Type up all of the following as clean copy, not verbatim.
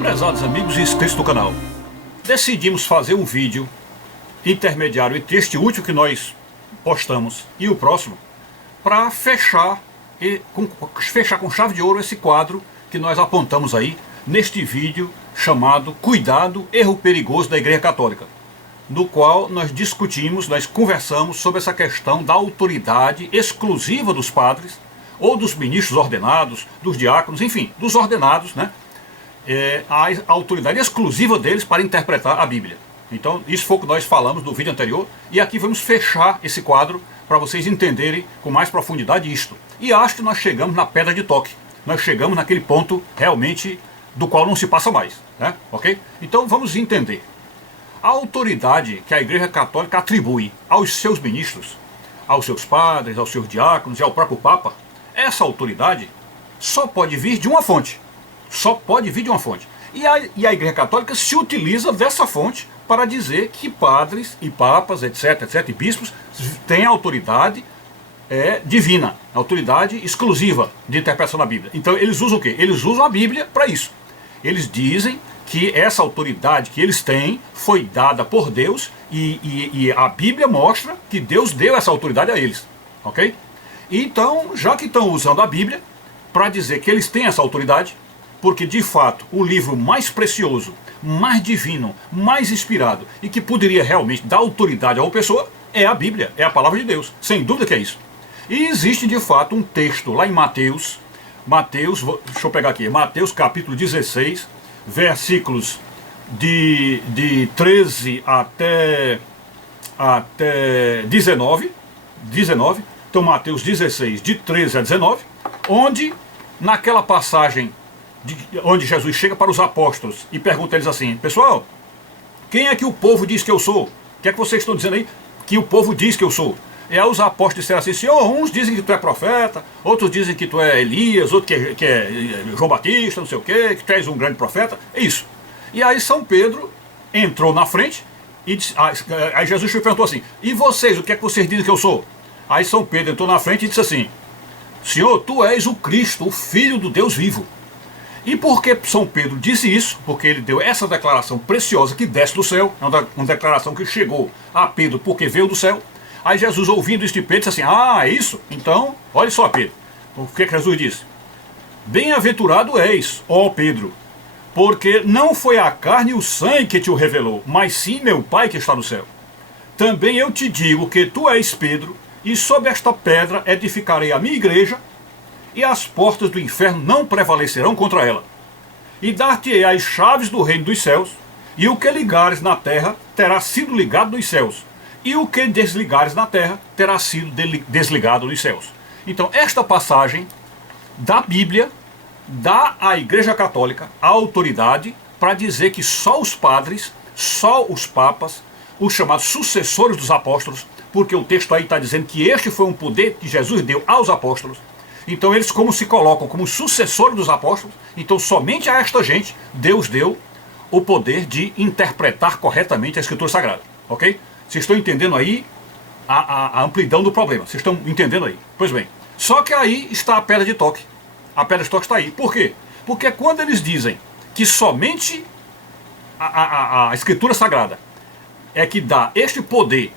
Prezados amigos e inscritos do canal, decidimos fazer um vídeo intermediário entre este último que nós postamos e o próximo, para fechar com chave de ouro esse quadro que nós apontamos aí neste vídeo chamado Cuidado, Erro Perigoso da Igreja Católica, no qual nós discutimos, nós conversamos sobre essa questão da autoridade exclusiva dos padres ou dos ministros ordenados, dos diáconos, enfim, dos ordenados, né? A autoridade exclusiva deles para interpretar a Bíblia. Então isso foi o que nós falamos no vídeo anterior, e aqui vamos fechar esse quadro para vocês entenderem com mais profundidade isto. E acho que nós chegamos na pedra de toque, nós chegamos naquele ponto realmente do qual não se passa mais, né? Ok? Então vamos entender. A autoridade que a Igreja Católica atribui aos seus ministros, aos seus padres, aos seus diáconos e ao próprio Papa, essa autoridade só pode vir de uma fonte. Só pode vir de uma fonte. E a Igreja Católica se utiliza dessa fonte para dizer que padres e papas, etc, e bispos têm autoridade divina, autoridade exclusiva de interpretação da Bíblia. Então eles usam o quê? Eles usam a Bíblia para isso. Eles dizem que essa autoridade que eles têm foi dada por Deus e a Bíblia mostra que Deus deu essa autoridade a eles. Ok? Então, já que estão usando a Bíblia para dizer que eles têm essa autoridade, porque de fato o livro mais precioso, mais divino, mais inspirado e que poderia realmente dar autoridade a uma pessoa é a Bíblia, é a palavra de Deus, sem dúvida que é isso. E existe de fato um texto lá em Mateus, deixa eu pegar aqui, Mateus capítulo 16, versículos de 13 até 19, então Mateus 16, de 13 a 19, onde naquela passagem onde Jesus chega para os apóstolos e pergunta a eles assim: pessoal, quem é que o povo diz que eu sou? O que é que vocês estão dizendo aí que o povo diz que eu sou? E aí os apóstolos disseram assim: Senhor, uns dizem que tu é profeta, outros dizem que tu é Elias, outro que é João Batista, não sei o quê, que tu és um grande profeta. É isso. E aí São Pedro entrou na frente e disse, aí Jesus perguntou assim: e vocês, o que é que vocês dizem que eu sou? Aí São Pedro entrou na frente e disse assim: Senhor, tu és o Cristo, o Filho do Deus vivo. E por que São Pedro disse isso? Porque ele deu essa declaração preciosa que desce do céu, é uma declaração que chegou a Pedro porque veio do céu. Aí Jesus, ouvindo isso de Pedro, disse assim: ah, é isso? Então, olha só, Pedro, o que Jesus disse? Bem-aventurado és, ó Pedro, porque não foi a carne e o sangue que te o revelou, mas sim meu Pai que está no céu. Também eu te digo que tu és Pedro, e sobre esta pedra edificarei a minha igreja, e as portas do inferno não prevalecerão contra ela. E dar-te-ei as chaves do reino dos céus, e o que ligares na terra terá sido ligado nos céus, e o que desligares na terra terá sido desligado nos céus. Então esta passagem da Bíblia dá à Igreja Católica a autoridade para dizer que só os padres, só os papas, os chamados sucessores dos apóstolos, porque o texto aí está dizendo que este foi um poder que Jesus deu aos apóstolos. Então eles como se colocam como sucessores dos apóstolos, então somente a esta gente Deus deu o poder de interpretar corretamente a Escritura Sagrada, ok? Vocês estão entendendo aí a amplidão do problema, vocês estão entendendo aí? Pois bem, só que aí está a pedra de toque, a pedra de toque está aí, por quê? Porque quando eles dizem que somente a Escritura Sagrada é que dá este poder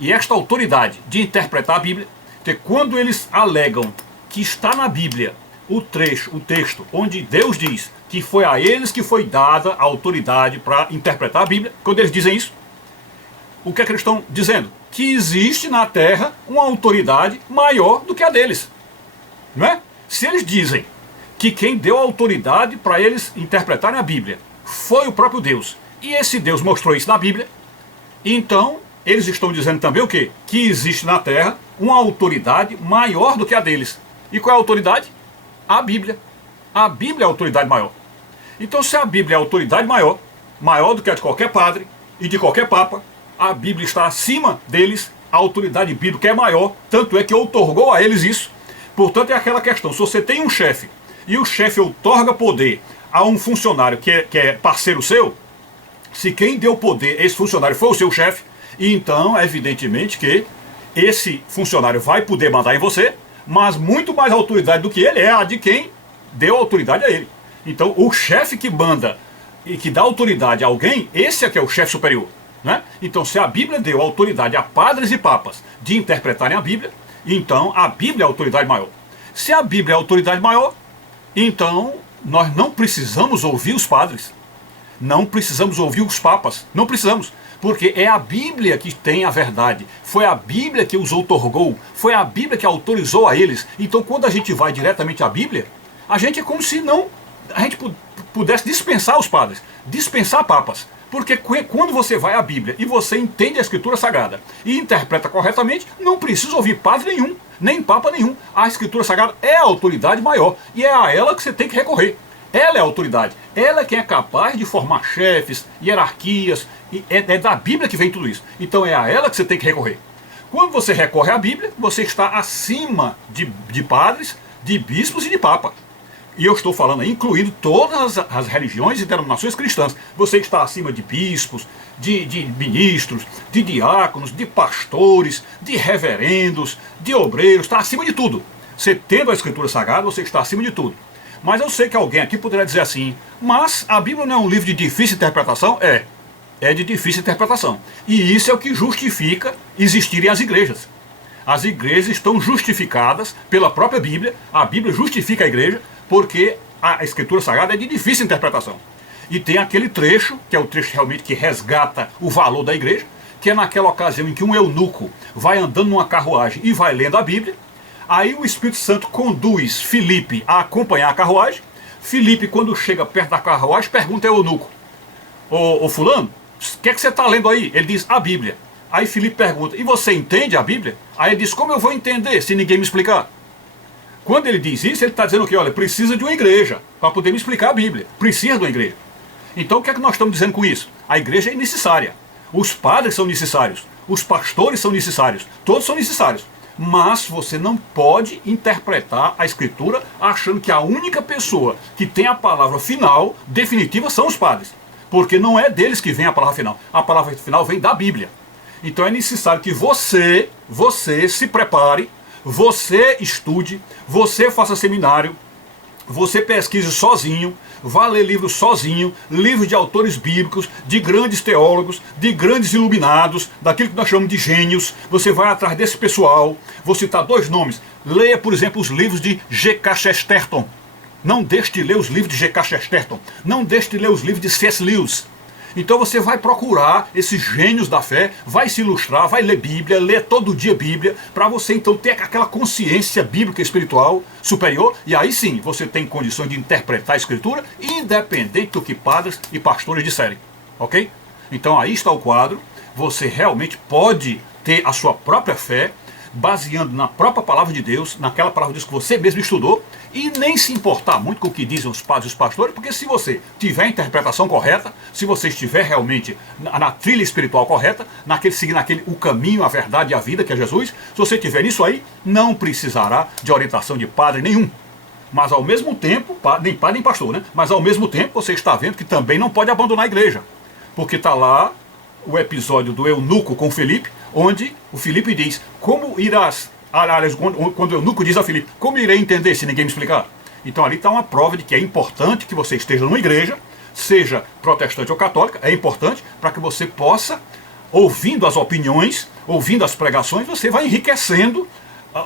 e esta autoridade de interpretar a Bíblia, que quando eles alegam que está na Bíblia o texto onde Deus diz que foi a eles que foi dada a autoridade para interpretar a Bíblia, quando eles dizem isso, o que é que eles estão dizendo? Que existe na terra uma autoridade maior do que a deles, não é? Se eles dizem que quem deu a autoridade para eles interpretarem a Bíblia foi o próprio Deus, e esse Deus mostrou isso na Bíblia, então eles estão dizendo também o quê? Que existe na terra uma autoridade maior do que a deles. E qual é a autoridade? A Bíblia. A Bíblia é a autoridade maior. Então se a Bíblia é a autoridade maior, maior do que a de qualquer padre e de qualquer papa, a Bíblia está acima deles, a autoridade bíblica é maior, tanto é que outorgou a eles isso. Portanto é aquela questão, se você tem um chefe e o chefe outorga poder a um funcionário que é parceiro seu, se quem deu poder a esse funcionário foi o seu chefe, então evidentemente que esse funcionário vai poder mandar em você, mas muito mais autoridade do que ele é a de quem deu autoridade a ele. Então o chefe que manda e que dá autoridade a alguém, esse é que é o chefe superior. Né? Então, se a Bíblia deu autoridade a padres e papas de interpretarem a Bíblia, então a Bíblia é a autoridade maior. Se a Bíblia é a autoridade maior, então nós não precisamos ouvir os padres, não precisamos ouvir os papas, não precisamos, porque é a Bíblia que tem a verdade, foi a Bíblia que os outorgou, foi a Bíblia que autorizou a eles. Então, quando a gente vai diretamente à Bíblia, a gente é como se não a gente pudesse dispensar os padres, dispensar papas. Porque quando você vai à Bíblia e você entende a Escritura Sagrada e interpreta corretamente, não precisa ouvir padre nenhum, nem papa nenhum. A Escritura Sagrada é a autoridade maior e é a ela que você tem que recorrer. Ela é a autoridade, ela é quem é capaz de formar chefes, hierarquias, e é da Bíblia que vem tudo isso. Então é a ela que você tem que recorrer. Quando você recorre à Bíblia, você está acima de padres, de bispos e de papa. E eu estou falando aí, incluindo todas as religiões e denominações cristãs. Você está acima de bispos, de ministros, de diáconos, de pastores, de reverendos, de obreiros, está acima de tudo. Você tendo a Escritura Sagrada, você está acima de tudo. Mas eu sei que alguém aqui poderia dizer assim, mas a Bíblia não é um livro de difícil interpretação? É de difícil interpretação. E isso é o que justifica existirem as igrejas. As igrejas estão justificadas pela própria Bíblia, a Bíblia justifica a igreja, porque a Escritura Sagrada é de difícil interpretação. E tem aquele trecho, que é o trecho realmente que resgata o valor da igreja, que é naquela ocasião em que um eunuco vai andando numa carruagem e vai lendo a Bíblia, aí o Espírito Santo conduz Filipe a acompanhar a carruagem. Filipe, quando chega perto da carruagem, pergunta ao eunuco, ô fulano, o que é que você está lendo aí? Ele diz, a Bíblia. Aí Filipe pergunta, e você entende a Bíblia? Aí ele diz, como eu vou entender se ninguém me explicar? Quando ele diz isso, ele está dizendo que, olha, precisa de uma igreja para poder me explicar a Bíblia. Precisa de uma igreja. Então o que é que nós estamos dizendo com isso? A igreja é necessária. Os padres são necessários. Os pastores são necessários. Todos são necessários. Mas você não pode interpretar a Escritura achando que a única pessoa que tem a palavra final, definitiva, são os padres. Porque não é deles que vem a palavra final. A palavra final vem da Bíblia. Então é necessário que você se prepare, você estude, você faça seminário, você pesquise sozinho, vá ler livros sozinho, livros de autores bíblicos, de grandes teólogos, de grandes iluminados, daquilo que nós chamamos de gênios. Você vai atrás desse pessoal. Vou citar 2 nomes. Leia, por exemplo, os livros de G.K. Chesterton. Não deixe de ler os livros de G.K. Chesterton. Não deixe de ler os livros de C.S. Lewis. Então você vai procurar esses gênios da fé, vai se ilustrar, vai ler Bíblia, ler todo dia Bíblia, para você então ter aquela consciência bíblica espiritual superior, e aí sim você tem condições de interpretar a Escritura, independente do que padres e pastores disserem, ok? Então aí está o quadro, você realmente pode ter a sua própria fé, baseando na própria palavra de Deus, naquela palavra de Deus que você mesmo estudou, e nem se importar muito com o que dizem os padres e os pastores, porque se você tiver a interpretação correta, se você estiver realmente na trilha espiritual correta, seguindo o caminho, a verdade e a vida, que é Jesus, se você tiver isso aí, não precisará de orientação de padre nenhum. Mas ao mesmo tempo, nem padre nem pastor, né? Mas ao mesmo tempo você está vendo que também não pode abandonar a igreja, porque está lá o episódio do eunuco com Filipe, onde o Filipe diz, como irás... Aliás, quando o eunuco diz a Filipe, como irei entender se ninguém me explicar? Então ali está uma prova de que é importante que você esteja numa igreja, seja protestante ou católica, é importante para que você possa, ouvindo as opiniões, ouvindo as pregações, você vai enriquecendo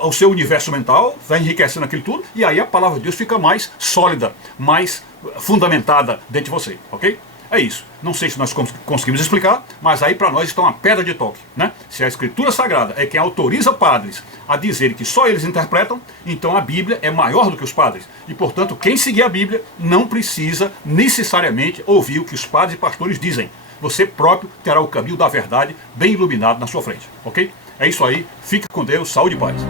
o seu universo mental, vai enriquecendo aquilo tudo, e aí a palavra de Deus fica mais sólida, mais fundamentada dentro de você, ok? É isso. Não sei se nós conseguimos explicar, mas aí para nós está uma pedra de toque, né? Se a Escritura Sagrada é quem autoriza padres a dizerem que só eles interpretam, então a Bíblia é maior do que os padres. E, portanto, quem seguir a Bíblia não precisa necessariamente ouvir o que os padres e pastores dizem. Você próprio terá o caminho da verdade bem iluminado na sua frente, ok? É isso aí. Fique com Deus. Saúde e paz.